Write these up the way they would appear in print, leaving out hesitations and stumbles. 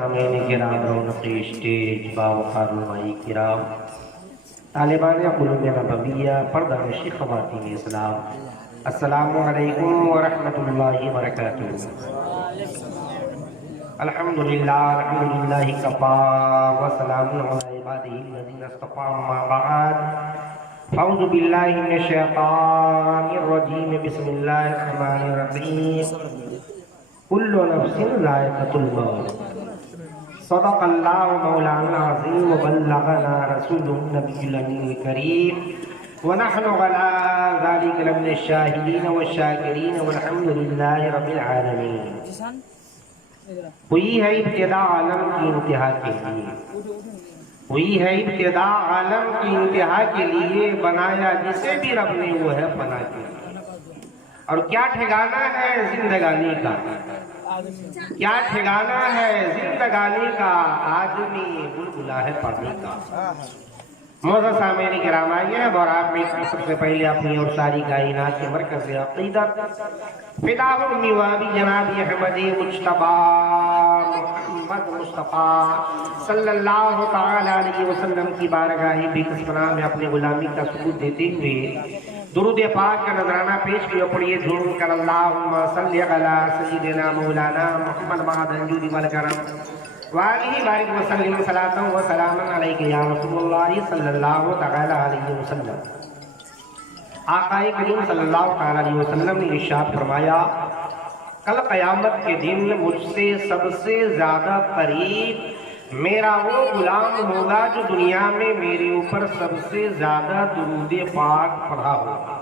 سامعین کرام، رونق اسٹیج، باوقار علماء کرام، طالبان علوم نبویہ، پردہ نشی خواتین اسلام، السلام علیکم ورحمۃ اللہ وبرکاتہ۔ الحمدللہ کفا وسلام علی عبادہ الذین اصطفی، اما بعد اعوذ باللہ من الشیطان الرجیم، بسم اللہ الرحمن الرحیم، کل نفس ذائقۃ الموت، صدق اللہ مولانا العظیم وبلغنا رسول النبی الامین الکریم، ونحن على ذلك لمن الشاہدین والشاکرین والحمد للہ رب العالمین۔ ہوئی ہے ابتدا عالم کی انتہا کے لیے، ہوئی ہے ابتدا عالم کی انتہا کے لیے، بنایا جسے بھی رب نے وہ ہے فنا کے لیے۔ اور کیا ٹھکانہ ہے زندگانی کا، کیا ٹھکانہ ہے زندگانی کا، آدمی بلبلا ہے پانی کا۔ معزز سامعین کرام، آئیے اور آپ میں سب سے پہلے اپنی اور ساری کائنات کے مرکز عقیدت فدا امی و ابی جناب احمد مجتبی محمد مصطفیٰ صلی اللہ تعالی علیہ وسلم کی بارگاہ بقدس پناہ میں اپنے غلامی کا ثبوت دیتے ہوئے درود پاک کا نذرانہ پیش کیے، پڑھیے جھوم کر اللہم صلی علی سیدنا مولانا محمد معدن جود والکرم وآلہ بارک وسلم صلاۃ و سلام علیک یا رسول اللہ صلی اللہ تعالی علیہ وسلم۔ آقا کریم صلی اللہ تعالی علیہ وسلم نے ارشاد فرمایا، کل قیامت کے دن مجھ سے سب سے زیادہ قریب میرا وہ غلام ہوگا جو دنیا میں میرے اوپر سب سے زیادہ درود پاک پڑھا ہوگا۔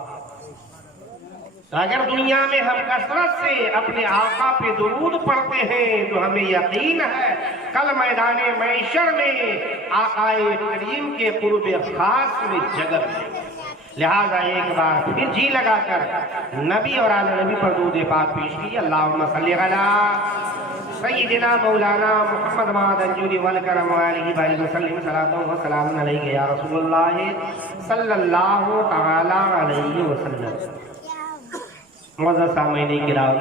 تو اگر دنیا میں ہم کثرت سے اپنے آقا پہ درود پڑھتے ہیں تو ہمیں یقین ہے کل میدان محشر میں آقا کریم کے قرب خاص میں جگہ ہے۔ لہذا ایک بار پھر جی لگا کر نبی اور آل نبی پر درود پاک پیش کیجیے، اللہم صلی علی سیدنا مولانا محمد معدن جود والکرم وآلہ بارک وسلم صلاۃ و سلام علیک یا رسول اللہ صلی اللہ تعالی علیہ وسلم۔ معزز سامعین کرام،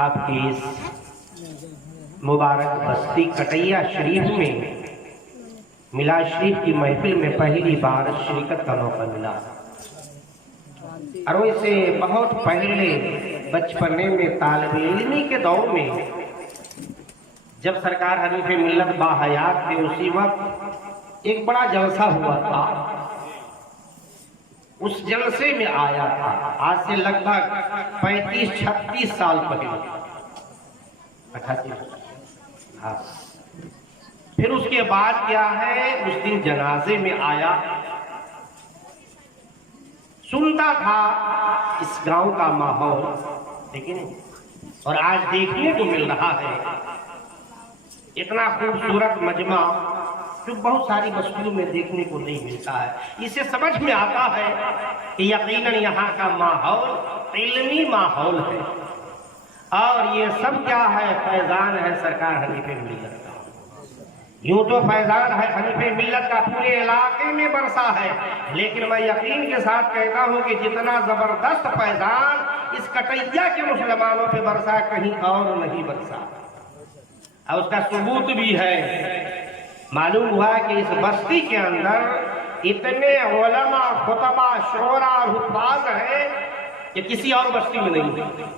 آپ کی اس مبارک بستی کٹیا شریف میں میلاد شریف کی محفل میں پہلی بار شرکت کا موقع ملا، اور اسے بہت پہلے بچپنے میں طالب علمی کے دور میں جب سرکار حنیف ملت باحیات تھے، اسی وقت ایک بڑا جلسہ ہوا تھا، اس جلسے میں آیا تھا آج سے لگ بھگ 35-36 سال پہلے۔ پھر اس کے بعد کیا ہے، اس دن جنازے میں آیا، سنتا تھا اس گاؤں کا ماحول، لیکن اور آج دیکھنے کو مل رہا ہے اتنا خوبصورت مجمع جو بہت ساری بستیوں میں دیکھنے کو نہیں ملتا ہے۔ اسے سمجھ میں آتا ہے کہ یقیناً یہاں کا ماحول علمی ماحول ہے، اور یہ سب کیا ہے، فیضان ہے سرکار حنیف ملت کا۔ یوں تو فیضان ہے حنیف ملت کا پورے علاقے میں برسا ہے، لیکن میں یقین کے ساتھ کہتا ہوں کہ جتنا زبردست فیضان اس کٹیا کے مسلمانوں پہ برسا کہیں اور نہیں برسا، اور اس کا ثبوت بھی ہے۔ معلوم ہوا کہ اس بستی کے اندر اتنے علماء، خطبہ، شعراء اور حفاظ ہیں کہ کسی اور بستی میں نہیں ہے،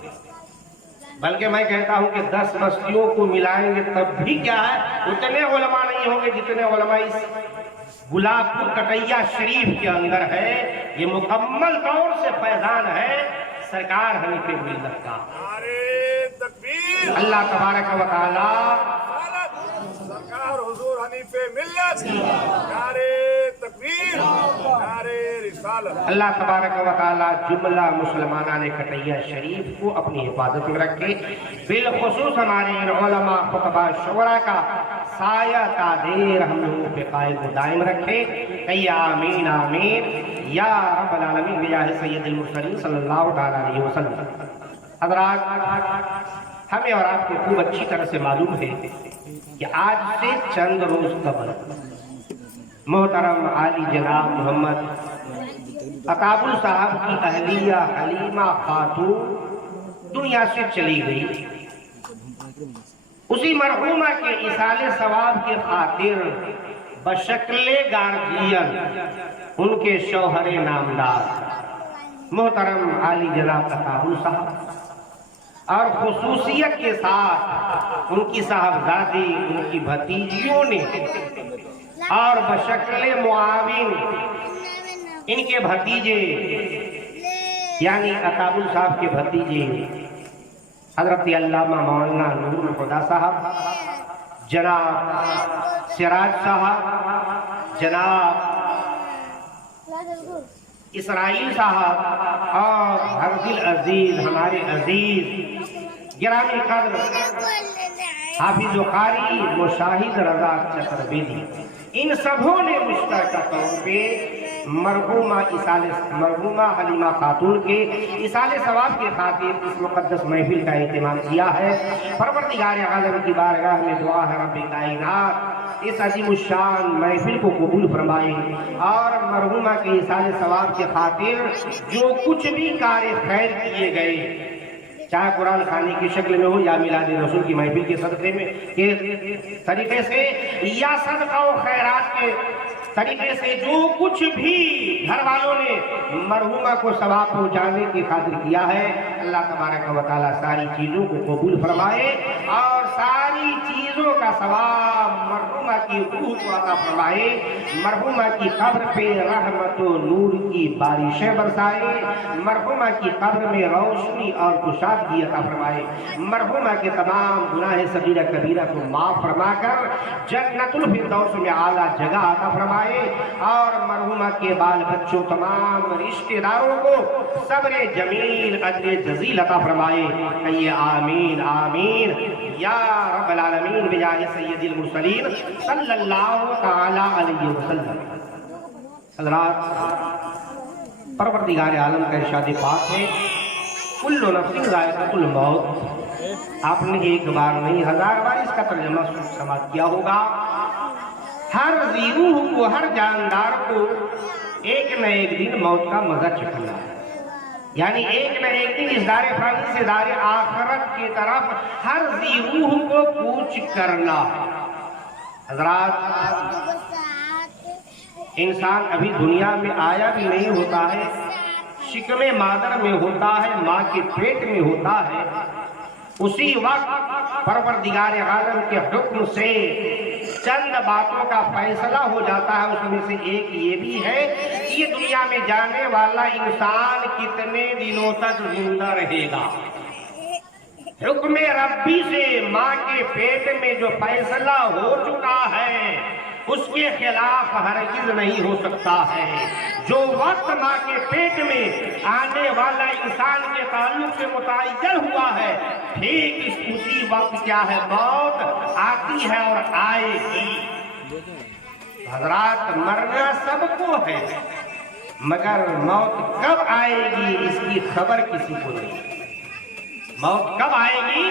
بلکہ میں کہتا ہوں کہ 10 بستیوں کو ملائیں گے تب بھی کیا ہے، اتنے علماء نہیں ہوں گے جتنے علماء اس گلاب پور کٹیا شریف کے اندر ہے۔ یہ مکمل طور سے فیضان ہے سرکار حنیف ملت کا۔ اللہ تبارک و تعالی سرکار حضور حنیف ملت، نعرے تکبیر، نعرے رسالت۔ اللہ تبارک و تعالی جملہ مسلمانان کٹیا شریف کو اپنی حفاظت میں رکھے، بالخصوص ہمارے علماء، خطبہ، شعراء کا سایہ قادر ہم لوگوں پہ قائم و دائم رکھے، کہ آمین آمین یا رب العالمین بجاہ سید المرسلین صلی اللہ علیہ وسلم۔ حضرات، ہمیں اور آپ کو خوب اچھی طرح سے معلوم ہے کہ آج سے چند روز قبل محترم عالی جناب محمد عطابل صاحب کی اہلیہ حلیمہ خاتون دنیا سے چلی گئی۔ اسی مرحومہ کے ایصال ثواب کی خاطر بشکل گارجین ان کے شوہر نامدار محترم عالی جناب تقابل صاحب اور خصوصیت کے ساتھ ان کی صاحبزادی ان کی بھتیجیوں نے اور بشکل معاون ان کے بھتیجے یعنی تقابل صاحب کے بھتیجے حضرت علامہ مولانا نور الخدا صاحب، جناب سراج صاحب، جناب اسرائیل صاحب اور ہر دل عزیز ہمارے عزیز گرامی قدر حافظ و قاری مشاہد رضا چترویدی، ان سبوں نے مشترکہ طور پہ مرحومہ حلیمہ خاتون کے ایصال ثواب کی خاطر اس مقدس محفل کا اہتمام کیا ہے۔ پروردگار عالم کی بارگاہ میں دعا ہے رب کائنات اس عظیم الشان محفل کو قبول فرمائے اور مرحومہ کے ایصال ثواب کی خاطر جو کچھ بھی کار خیر کیے گئے، چاہے قرآن خوانی کی شکل میں ہو یا میلاد رسول کی محفل کے صدقے میں کے طریقے سے یا صدقہ و خیرات کے طریقے سے، جو کچھ بھی گھر والوں نے مرحومہ کو ثواب پہنچانے کی خاطر کیا ہے، اللہ تبارک و تعالیٰ ساری چیزوں کو قبول فرمائے اور ساری چیزوں کا ثواب مرحومہ کی روح کو عطا فرمائے، مرحومہ کی قبر پہ رحمت و نور کی بارشیں برسائے، مرحومہ کی قبر میں روشنی اور کشادگی عطا فرمائے، مرحومہ کے تمام گناہ صغیرہ کبیرہ کو معاف فرما کر جنت الفردوس میں اعلیٰ جگہ عطا فرمائے اور مرحومہ کے بال بچوں تمام رشتہ داروں کو صبر جمیل اجر جزیل عطا فرمائے۔ کہیے آمین آمین یا رب العالمین بجاہ سید المرسلین صلی اللہ تعالی علیہ وسلم۔ حضرات، پروردگار عالم کا ارشاد پاک ہے کل نفس ذائقۃ الموت۔ آپ نے ایک بار نہیں 1000 بار اس کا ترجمہ سماعت کیا ہوگا۔ ہر ذی روح کو، ہر جاندار کو ایک نہ ایک دن موت کا مزہ چکھنا ہے، یعنی ایک نہ ایک دن اس دار فانی سے دار آخرت کی طرف ہر ذی روح کو کوچ کرنا ہے۔ حضرات، انسان ابھی دنیا میں آیا بھی نہیں ہوتا ہے، شکم مادر میں ہوتا ہے، ماں کے پیٹ میں ہوتا ہے، اسی وقت پروردگار عالم کے حکم سے چند باتوں کا فیصلہ ہو جاتا ہے۔ اس میں سے ایک یہ بھی ہے کہ یہ دنیا میں جانے والا انسان کتنے دنوں تک زندہ رہے گا۔ حکم ربی سے ماں کے پیٹ میں جو فیصلہ ہو چکا ہے اس کے خلاف ہرگز نہیں ہو سکتا ہے۔ جو وقت ماں کے پیٹ میں آنے والا انسان کے تعلق سے متعین ہوا ہے، ٹھیک اسی وقت کیا ہے، موت آتی ہے اور آئے گی۔ حضرات، مرنا سب کو ہے، مگر موت کب آئے گی اس کی خبر کسی کو نہیں۔ موت کب آئے گی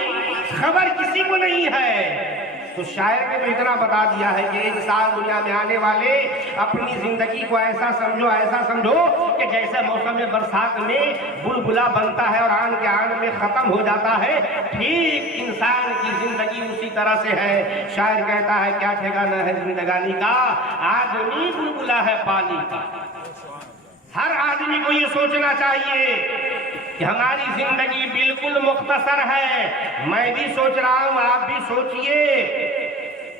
خبر کسی کو نہیں ہے۔ تو شاعر نے تو اتنا بتا دیا ہے کہ انسان دنیا میں آنے والے اپنی زندگی کو ایسا سمجھو کہ جیسے موسم برسات میں بلبلا بنتا ہے اور آن کے آن میں ختم ہو جاتا ہے، ٹھیک انسان کی زندگی اسی طرح سے ہے۔ شاعر کہتا ہے کیا ٹھکانہ ہے زندگانی کا، آدمی بلبلا ہے پانی کا۔ ہر آدمی کو یہ سوچنا چاہیے کہ ہماری زندگی بالکل مختصر ہے۔ میں بھی سوچ رہا ہوں، آپ بھی سوچئے،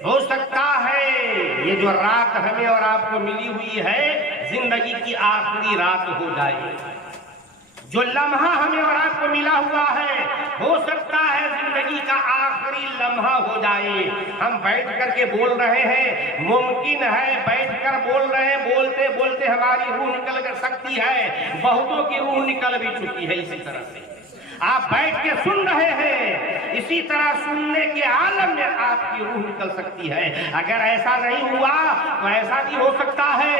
ہو سکتا ہے یہ جو رات ہمیں اور آپ کو ملی ہوئی ہے زندگی کی آخری رات ہو جائے۔ جو لمحہ ہمیں اور آپ کو ملا ہوا ہے ہو سکتا ہے زندگی کا آخری لمحہ ہو جائے۔ ہم بیٹھ کر کے بول رہے ہیں، ممکن ہے بیٹھ کر بول رہے ہیں، بولتے بولتے ہماری روح نکل کر سکتی ہے، بہتوں کی روح نکل بھی چکی ہے۔ اسی طرح سے آپ بیٹھ کے سن رہے ہیں، اسی طرح سننے کے عالم میں آپ کی روح نکل سکتی ہے۔ اگر ایسا نہیں ہوا تو ایسا بھی ہو سکتا ہے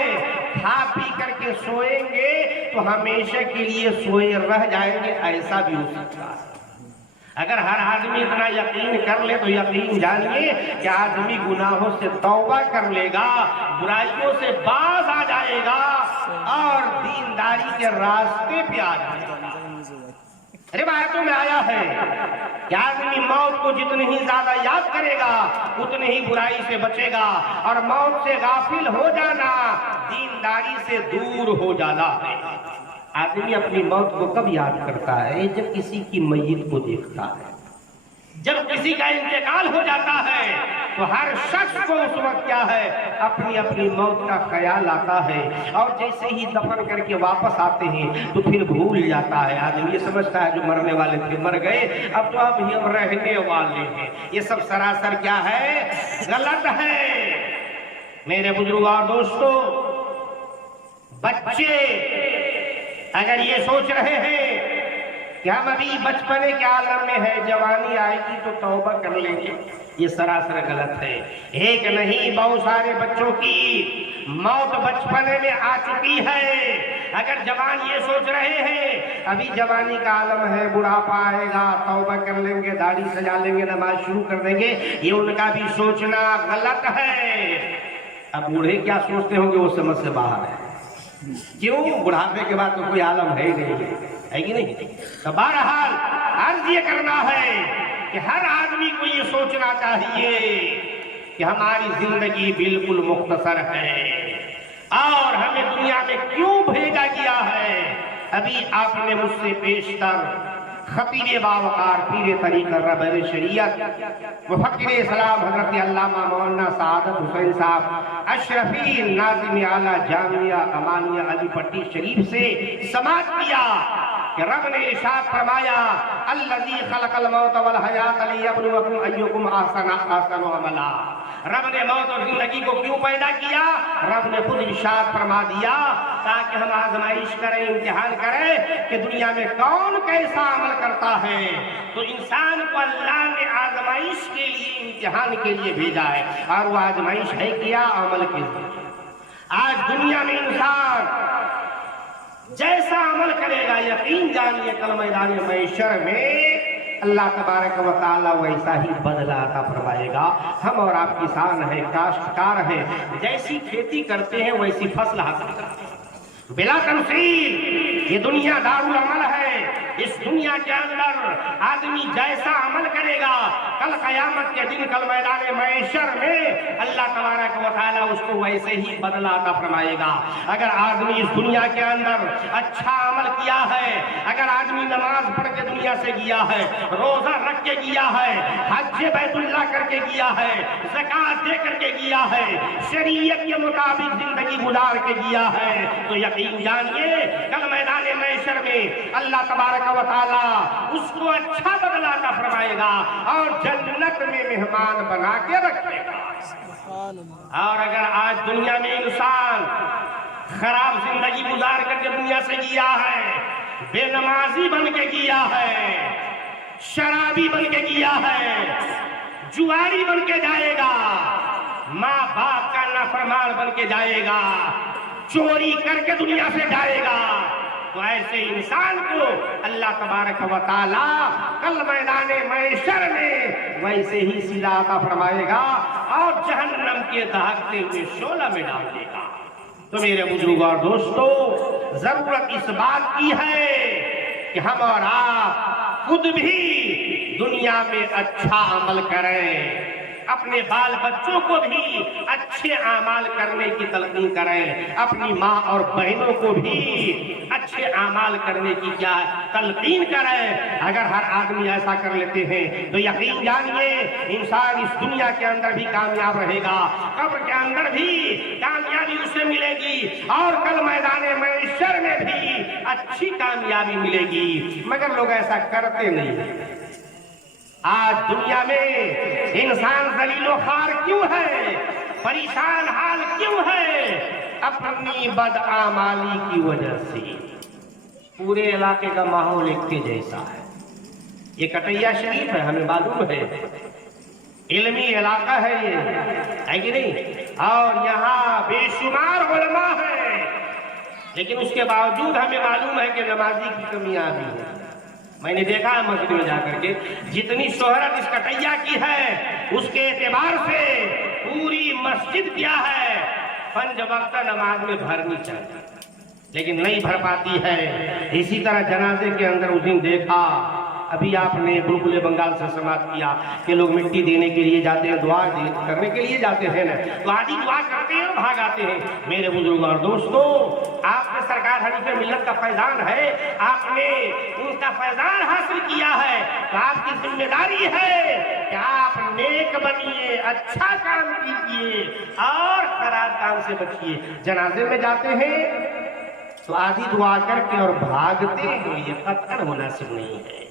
کھا پی کر کے سوئیں گے تو ہمیشہ کے لیے سوئے رہ جائیں گے، ایسا بھی ہو سکتا ہے۔ اگر ہر آدمی اتنا یقین کر لے تو یقین جانیے کہ آدمی گناہوں سے توبہ کر لے گا، برائیوں سے باز آ جائے گا اور دینداری کے راستے پہ آ جائے گا۔ روایتوں میں آیا ہے کہ آدمی موت کو جتنی ہی زیادہ یاد کرے گا اتنی ہی برائی سے بچے گا، اور موت سے غافل ہو جانا دینداری سے دور ہو جانا ہے۔ آدمی اپنی موت کو کب یاد کرتا ہے؟ جب کسی کی میت کو دیکھتا ہے، جب کسی کا انتقال ہو جاتا ہے تو ہر شخص کو اس وقت کیا ہے، اپنی اپنی موت کا خیال آتا ہے، اور جیسے ہی دفن کر کے واپس آتے ہیں تو پھر بھول جاتا ہے۔ آدمی یہ سمجھتا ہے جو مرنے والے تھے مر گئے، اب تو اب ہم رہنے والے ہیں۔ یہ سب سراسر کیا ہے؟ غلط ہے۔ میرے بزرگ اور دوستو، بچے اگر یہ سوچ رہے ہیں کہ ہم ابھی بچپنے کے عالم میں ہے، جوانی آئے گی تو توبہ کر لیں گے، یہ سراسر غلط ہے۔ ایک نہیں بہت سارے بچوں کی موت بچپنے میں آ چکی ہے۔ اگر جوان یہ سوچ رہے ہیں ابھی جوانی کا عالم ہے، بڑھاپا آئے گا توبہ کر لیں گے، داڑھی سجا لیں گے، نماز شروع کر دیں گے، یہ ان کا بھی سوچنا غلط ہے۔ اب بوڑھے کیا سوچتے ہوں گے وہ سمجھ سے باہر ہے۔ کیوں؟ بڑھاپے کے بعد تو کوئی عالم ہے ہی نہیں، ہے کہ نہیں؟ تو بہرحال عرض یہ کرنا ہے کہ ہر آدمی کو یہ سوچنا چاہیے کہ ہماری زندگی بالکل مختصر ہے، اور ہمیں دنیا میں کیوں بھیجا گیا ہے۔ ابھی آپ نے مجھ سے پیشتر خطیب باوقار پیر طریقہ رہبر شریعت مفکر اسلام حضرت علامہ مولانا سعادت حسین صاحب اشرفی ناظم اعلیٰ جامعہ امانیہ علی پٹی شریف سے سماعت کیا کہ رب نے ارشاد فرمایا الذی خلق الموت والحیات لیبلوکم ایکم احسن عملا۔ رب نے موت اور زندگی کو کیوں پیدا کیا؟ رب نے خود ارشاد فرما دیا تاکہ ہم آزمائش کریں، امتحان کریں کہ دنیا میں کون کیسا عمل کرتا ہے۔ تو انسان کو اللہ نے آزمائش کے لیے، امتحان کے لیے بھیجا ہے، اور وہ آزمائش ہے کیا؟ عمل کے لیے۔ آج دنیا میں انسان جیسا عمل کرے گا، یقین جانیے کل میدان محشر میں اللہ تبارک و تعالی ویسا ہی بدلہ عطا فرمائے گا۔ ہم اور آپ کسان ہیں، کاشتکار ہیں، جیسی کھیتی کرتے ہیں ویسی فصل حاصل کرتے ہیں بلا تنصیب۔ یہ دنیا دارالعمل ہے، اس دنیا کے اندر آدمی جیسا عمل کرے گا کل قیامت کے دن، کل میدان محشر میں اللہ تبارک و تعالی اس کو ویسے ہی بدلہ عطا فرمائے گا۔ اگر آدمی اس دنیا کے اندر اچھا عمل کیا ہے، اگر آدمی نماز پڑھ کے دنیا سے گیا ہے، روزہ رکھ کے گیا ہے، حج بیت اللہ کر کے گیا ہے، زکوٰۃ دے کر کے گیا ہے، شریعت کے مطابق زندگی گزار کے گیا ہے، تو یقین جانیے کل میدان محشر میں اللہ تبارک و تعالی اس کو اچھا بدلہ عطا فرمائے گا اور جنت میں مہمان بنا کے رکھے گا۔ اور اگر آج دنیا میں انسان خراب زندگی گزار کر کے دنیا سے گیا ہے، بے نمازی بن کے گیا ہے، شرابی بن کے گیا ہے، جواری بن کے جائے گا، ماں باپ کا نافرمان بن کے جائے گا، چوری کر کے دنیا سے جائے گا، تو ایسے انسان کو اللہ تبارک و تعالی کل میدان محشر میں ویسے ہی سزا عطا فرمائے گا اور جہنم کے دہکتے ہوئے شعلہ میں ڈال دے گا۔ تو میرے بزرگ اور دوستو، ضرورت اس بات کی ہے کہ ہم اور آپ خود بھی دنیا میں اچھا عمل کریں، اپنے بال بچوں کو بھی اچھے اعمال کرنے کی تلقین کریں، اپنی ماں اور بہنوں کو بھی اچھے اعمال کرنے کی کیا تلقین کریں۔ اگر ہر آدمی ایسا کر لیتے ہیں تو یقین جانیے انسان اس دنیا کے اندر بھی کامیاب رہے گا، قبر کے اندر بھی کامیابی اسے ملے گی، اور کل میدان محشر میں بھی اچھی کامیابی ملے گی، مگر لوگ ایسا کرتے نہیں۔ آج دنیا میں انسان ذلیل و خوار کیوں ہے، پریشان حال کیوں ہے؟ اپنی بدعمالی کی وجہ سے۔ پورے علاقے کا ماحول ایک کے جیسا ہے۔ یہ کٹیا شریف ہے، ہمیں معلوم ہے، علمی علاقہ ہے یہ، ہے کہ نہیں؟ اور یہاں بے شمار علماء ہیں، لیکن اس کے باوجود ہمیں معلوم ہے کہ نمازی کی کمی آ رہی ہے۔ میں نے دیکھا ہے مسجد میں جا کر کے جتنی شہرت اس کٹیا کی ہے اس کے اعتبار سے پوری مسجد کیا ہے، 5 وقت نماز میں بھرنی چاہیے۔ لیکن نہیں بھر پاتی ہے۔ اسی طرح جنازے کے اندر اس دن دیکھا، ابھی آپ نے بلبل بنگال سے سماعت کیا کہ لوگ مٹی دینے کے لیے جاتے ہیں، دعا کرنے کے لیے جاتے ہیں نا، تو آدھی دعا کرتے ہیں اور بھاگ آتے ہیں۔ میرے بزرگ اور دوستو، آپ نے سرکار حنیف ملت کا فیضان ہے، آپ نے ان کا فیضان حاصل کیا ہے، تو آپ کی ذمہ داری ہے کہ آپ نیک بنیے، اچھا کام کیجیے اور خراب کام سے بچیے۔ جنازے میں جاتے ہیں تو آدھی دعا کر کے اور بھاگتے ہیں، یہ قطعاً مناسب نہیں ہے۔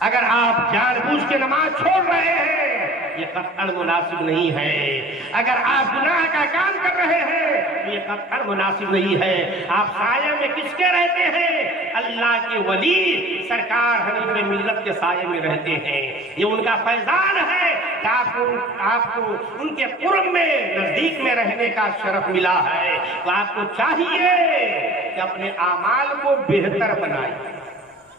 اگر آپ جان بوجھ کے نماز چھوڑ رہے ہیں، یہ قطعاً مناسب نہیں ہے۔ اگر آپ گناہ کا کام کر رہے ہیں، یہ قطعاً مناسب نہیں ہے۔ آپ سایہ میں کس کے رہتے ہیں؟ اللہ کے ولی سرکار حنیف ملت کے سایہ میں رہتے ہیں۔ یہ ان کا فیضان ہے کہ آپ کو ان کے قرب میں، نزدیک میں رہنے کا شرف ملا ہے۔ تو آپ کو چاہیے کہ اپنے اعمال کو بہتر بنائیں،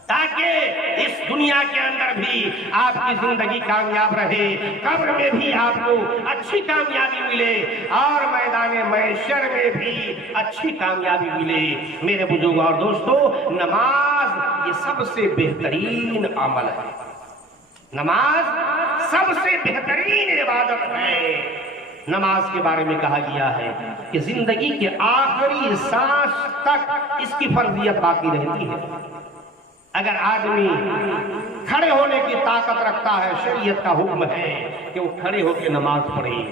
تاکہ اس دنیا کے اندر بھی آپ کی زندگی کامیاب رہے، قبر میں بھی آپ کو اچھی کامیابی ملے اور میدان محشر میں بھی اچھی کامیابی ملے۔ میرے بزرگ اور دوستو، نماز یہ سب سے بہترین عمل ہے، نماز سب سے بہترین عبادت ہے۔ نماز کے بارے میں کہا گیا ہے کہ زندگی کے آخری سانس تک اس کی فرضیت باقی رہتی ہے۔ اگر آدمی کھڑے ہونے کی طاقت رکھتا ہے، شریعت کا حکم ہے کہ وہ کھڑے ہو کے نماز پڑھے۔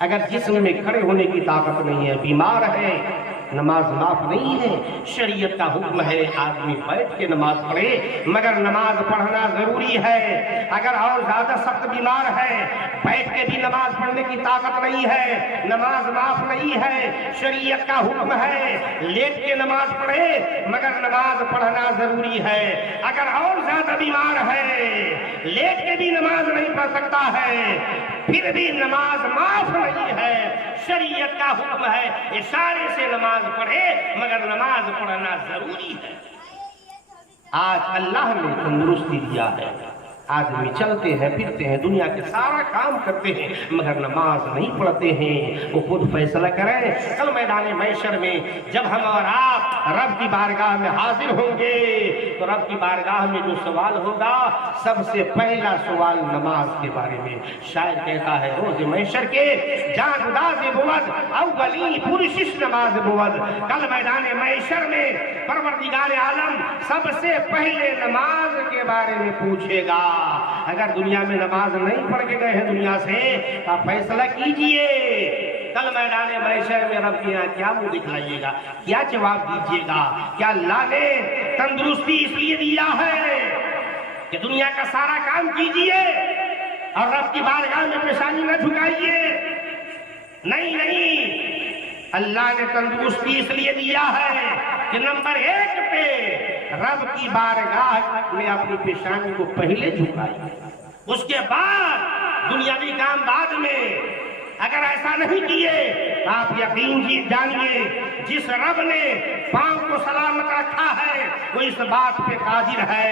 اگر جسم میں کھڑے ہونے کی طاقت نہیں ہے، بیمار ہے، نماز معاف نہیں ہے۔ شریعت کا حکم ہے آدمی بیٹھ کے نماز پڑھے، مگر نماز پڑھنا ضروری ہے۔ اگر اور زیادہ سخت بیمار ہے، بیٹھ کے بھی نماز پڑھنے کی طاقت نہیں ہے، نماز معاف نہیں ہے۔ شریعت کا حکم ہے لیٹ کے نماز پڑھے، مگر نماز پڑھنا ضروری ہے۔ اگر اور زیادہ بیمار ہے، لیٹ کے بھی نماز نہیں پڑھ سکتا ہے، پھر بھی نماز معاف نہیں ہے۔ شریعت کا حکم ہے اشارے سے نماز پڑھے، مگر نماز پڑھنا ضروری ہے۔ آج اللہ نے تندرستی دیا ہے، آدمی چلتے ہیں، پھرتے ہیں، دنیا کے سارا کام کرتے ہیں، مگر نماز نہیں پڑھتے ہیں۔ وہ خود فیصلہ کریں، کل میدان محشر میں جب ہم اور آپ رب کی بارگاہ میں حاضر ہوں گے تو رب کی بارگاہ میں جو سوال ہوگا، سب سے پہلا سوال نماز کے بارے میں۔ شاعر کہتا ہے روز محشر کے جان انداز بود، اولی پرشش نماز بود۔ کل میدان محشر میں پروردگار عالم سب سے پہلے نماز کے بارے میں پوچھے گا۔ اگر دنیا میں نماز نہیں پڑھ کے گئے ہیں دنیا سے، تو آپ فیصلہ کیجئے، کل میدان محشر میں رب کے یہاں کیا منہ دکھلائیے گا، کیا جواب دیجئے گا؟ کیا اللہ نے تندرستی اس لیے دیا ہے کہ دنیا کا سارا کام کیجئے اور رب کی بارگاہ میں پیشانی نہ جھکائیے؟ نہیں، اللہ نے تندرستی اس لیے دیا ہے کہ نمبر 1 پہ رب کی بارگاہ میں اپنی پیشانی کو پہلے جھکائیے، اس کے بعد دنیاوی کام بعد میں۔ اگر ایسا نہیں کیے، آپ یقین جانیے جس رب نے پاؤں کو سلامت رکھا ہے وہ اس بات پہ قادر ہے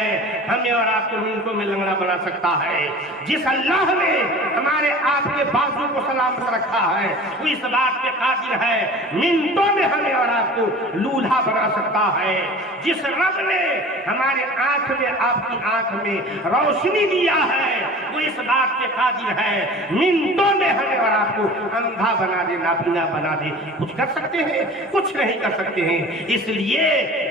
ہمیں اور آپ کو منٹوں میں لنگڑا بنا سکتا ہے۔ جس اللہ نے ہمارے آپ کے بازو کو سلامت رکھا ہے وہ اس بات پہ قادر ہے منٹوں میں ہمیں اور آپ کو لولہا بنا سکتا ہے۔ جس رب نے ہمارے آنکھ میں، آپ کی آنکھ میں روشنی دیا ہے وہ اس بات پہ قادر ہے منٹوں میں ہمیں اور آپ کو اندھا بنا دے، نابینا بنا دے۔ کچھ کر سکتے ہیں؟ کچھ نہیں کر سکتے ہیں۔ اس لیے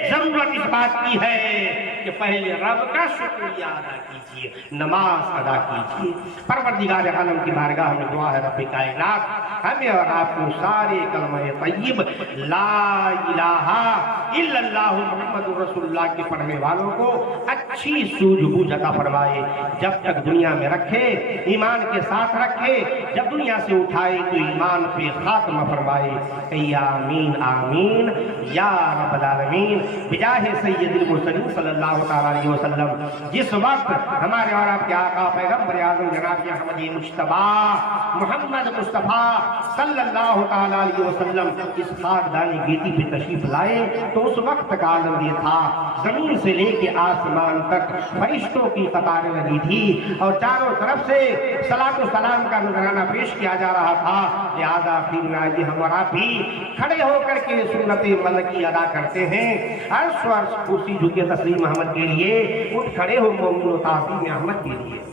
ضرورت اس بات کی ہے کہ پہلے رب کا شکریہ ادا کیجیے، نماز ادا کیجیے۔ پروردگار عالم کی بارگاہ میں دعا ہے رب کائنات ہمیں اور آپ کو سارے کلمہ طیب لا الہ الا اللہ محمد رسول اللہ کے پڑھنے والوں کو اچھی سوجھ بوجھ عطا فرمائے، جب تک دنیا میں رکھے ایمان کے ساتھ رکھے، جب دنیا سے اٹھائے تو ایمان پہ خاتمہ فرمائے۔ آمین آمین یا رب العالمین بجاہ سید المرسلین صلی اللہ تعالیٰ علیہ وسلم۔ جس وقت ہمارے اور آپ کے آقا پیغمبر اعظم جناب احمد مجتبیٰ محمد مصطفیٰ صلی اللہ تعالیٰ علیہ وسلم اس خاکدانی گیتی پہ تشریف لائے تو اس وقت کا عالم یہ تھا، زمین سے لے کے آسمان تک فرشتوں کی قطاریں لگی تھی اور چاروں طرف سے صلاۃ و سلام کا نذرانہ پیش کیا جا رہا تھا۔ لہذا آخر میں آئیے ہمارا بھی کھڑے ہو کر کے سنت ملکی ادا کرتے ہیں. عرش و عرش کرسی جھکے تسلیم احمد کے لیے. اٹھ کھڑے ہو مومن و تعظیم احمد کے لیے.